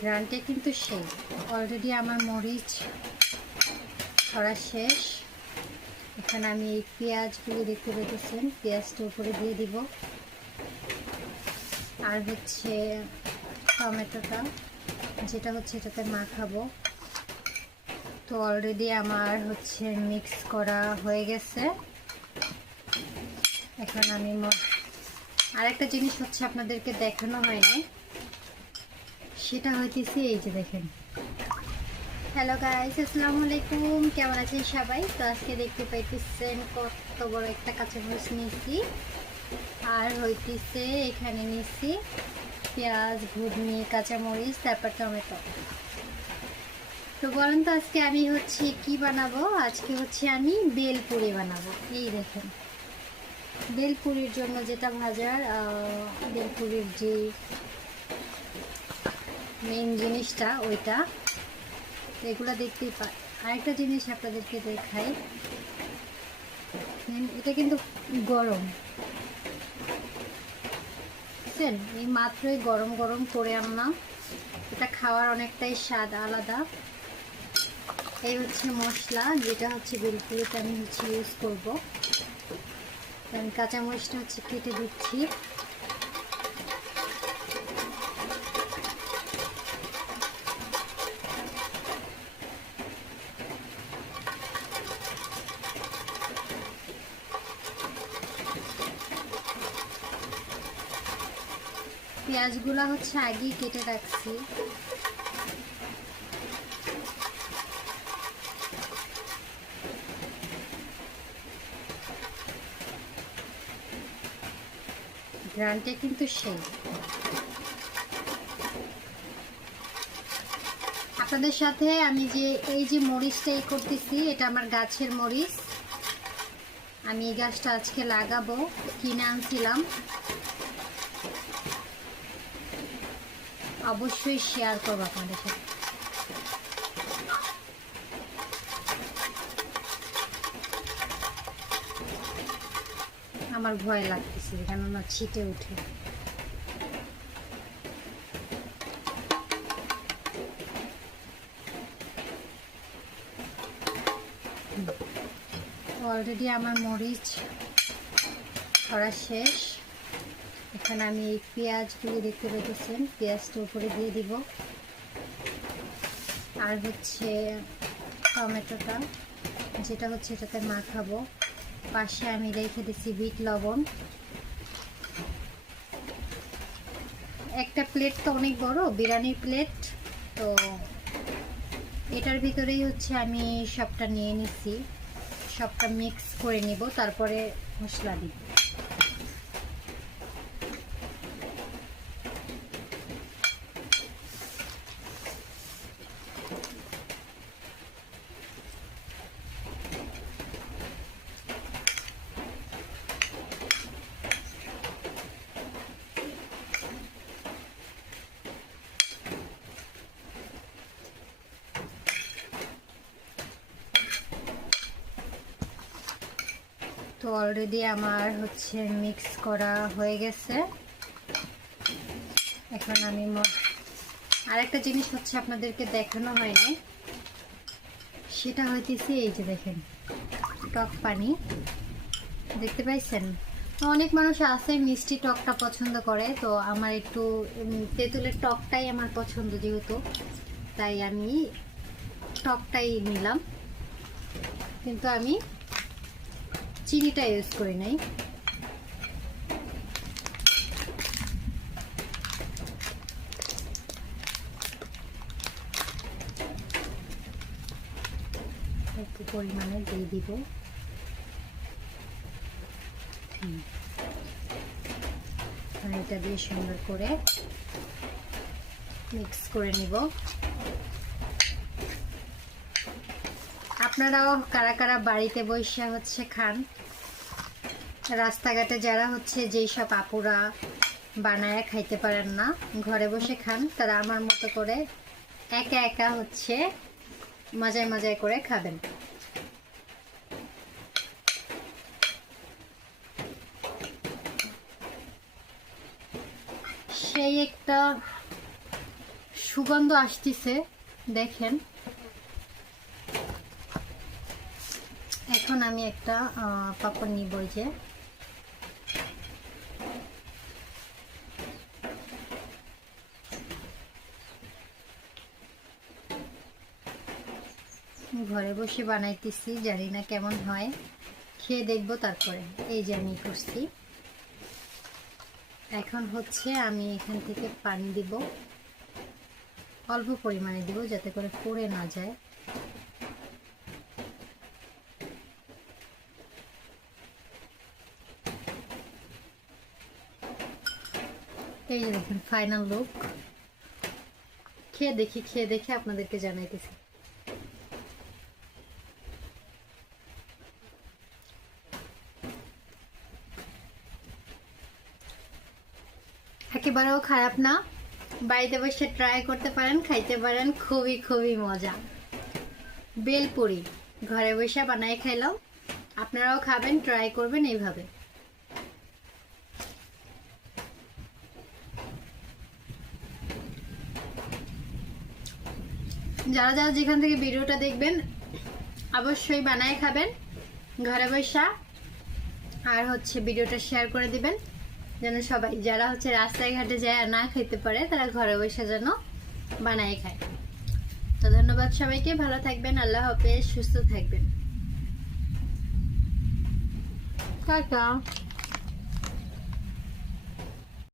গ্রানটা কিন্তু সেই। অলরেডি আমার মরিচ করা শেষ। এখানে আমি এই পেঁয়াজগুলো দেখতে পেতেছেন, পেঁয়াজটা উপরে দিয়ে দিব। আর হচ্ছে টমেটোটা, যেটা হচ্ছে এটাতে মাখাবো। তো অলরেডি আমার হচ্ছে মিক্স করা হয়ে গেছে। এখন আমি আরেকটা জিনিস হচ্ছে আপনাদেরকে দেখানো হয়নি সেটা হইতেছে এই যে দেখেন। হ্যালো গাইস আসসালামু আলাইকুম। কেমন আছেন সবাই? তো আজকে দেখতে পাইতেছেন কত বড় একটা কাঁচামরিচ নিয়েছি। আর হইতেছে এখানে নিয়েছি পেঁয়াজ, ঘুগনি কাঁচামরিচ তারপর টমেটো। তো বলেন তো আজকে আমি হচ্ছে কি বানাবো? আজকে হচ্ছে আমি বেলপুরি বানাবো। এই দেখেন। বেলপুরির জন্য যেটা ভাজার বেলপুরির যে মেন জিনিসটা ওইটা। এগুলো দেখতেই পা আরেকটা জিনিস আপনাদেরকে দেখাই। এটা কিন্তু গরম। বুঝছেন? এই মাত্রই গরম গরম করে আনলাম। এটা খাওয়ার অনেকটাই স্বাদ আলাদা। এই হচ্ছে মশলা, যেটা হচ্ছে বেলপুরিতে আমি হচ্ছে ইউজ করব। কাঁচামরিচটা হচ্ছে কেটে দিচ্ছি। পেঁয়াজগুলো হচ্ছে আগেই কেটে রাখছি। গ্রানটা কিন্তু সেই। আপনাদের সাথে আমি যে, এই যে মরিচটা এই করতেছি, এটা আমার গাছের মরিচ। আমি এই গাছটা আজকে লাগাবো, কিনে আনছিলাম। অবশ্যই শেয়ার করব আপনাদের সাথে। আমার ভয় লাগতেছে কেননা ছিটে উঠে। অলরেডি আমার মরিচ করা শেষ। এখানে আমি এই পেঁয়াজগুলো দেখতে পেতেছেন পেঁয়াজটা উপরে দিয়ে দিব। আর হচ্ছে টমেটোটা, যেটা হচ্ছে এটাতে মাখাবো। পাশে আমি রেখে দিচ্ছি বিট লবণ। একটা প্লেট তো অনেক বড়, বিরিয়ানির প্লেট। তো এটার ভিতরেই হচ্ছে আমি সবটা নিয়ে নিছি। সবটা মিক্স করে নিব, তারপরে মশলা দিব। অলরেডি আমার হচ্ছে মিক্স করা হয়ে গেছে। এখন আমি আরেকটা জিনিস হচ্ছে আপনাদেরকে দেখানো হয়নি। সেটা হইতেছে এই যে দেখেন, টক পানি। দেখতে পাইছেন? অনেক মানুষ আছে মিষ্টি টকটা পছন্দ করে, তো আমার একটু তেঁতুলের টকটাই আমার পছন্দ যেহেতু, তাই আমি টকটাই নিলাম। কিন্তু আমি চিনিটা ইউজ করি নাই। একটু পরিমাণে দিয়ে দিব। এটা দিয়ে সুন্দর করে মিক্স করে নিব। আপনারাও কারা কারা বাড়িতে বসে হচ্ছে খান? রাস্তাঘাটে যারা হচ্ছে যেই সব আপুরা বানায় খাইতে পারেন না, ঘরে বসে খান, তারা আমার মতো করে একা একা হচ্ছে মজায় মজায় করে খাবেন। সেই একটা সুগন্ধ আসতেছে, দেখেন। এখন আমি একটা পাপড় নিব যে। ঘরে বসে বানাইতেছি, জানি না কেমন হয়। খেয়ে দেখব তারপরে। এই যে আমি করছি। এখন হচ্ছে আমি এখান থেকে পানি দিব। অল্প পরিমাণে দিব যাতে করে পড়ে না যায়। এই যে দেখুন ফাইনাল লুক খেয়ে দেখি, খেয়ে দেখে আপনাদেরকে জানাইতেছি। একেবারেও খারাপ না। বাড়িতে বসে ট্রাই করতে পারেন, খাইতে পারেন, খুবই খুবই মজা। বেলপুরি, ঘরে বসে বানাই খাইলাম। আপনারাও খাবেন ট্রাই করবেন এইভাবে। যারা যারা যেখান থেকে ভিডিওটা দেখবেন, অবশ্যই বানায় খাবেন, ঘরে বসা, আর হচ্ছে ভিডিওটা শেয়ার করে দিবেন, যেন সবাই, যারা হচ্ছে রাস্তায় ঘাটে যায় না খেতে পারে, তারা ঘরে বসে যেন বানায় খায়। তো ধন্যবাদ সবাইকে, ভালো থাকবেন, আল্লাহ হাফেজ, সুস্থ থাকবেন। টাটা।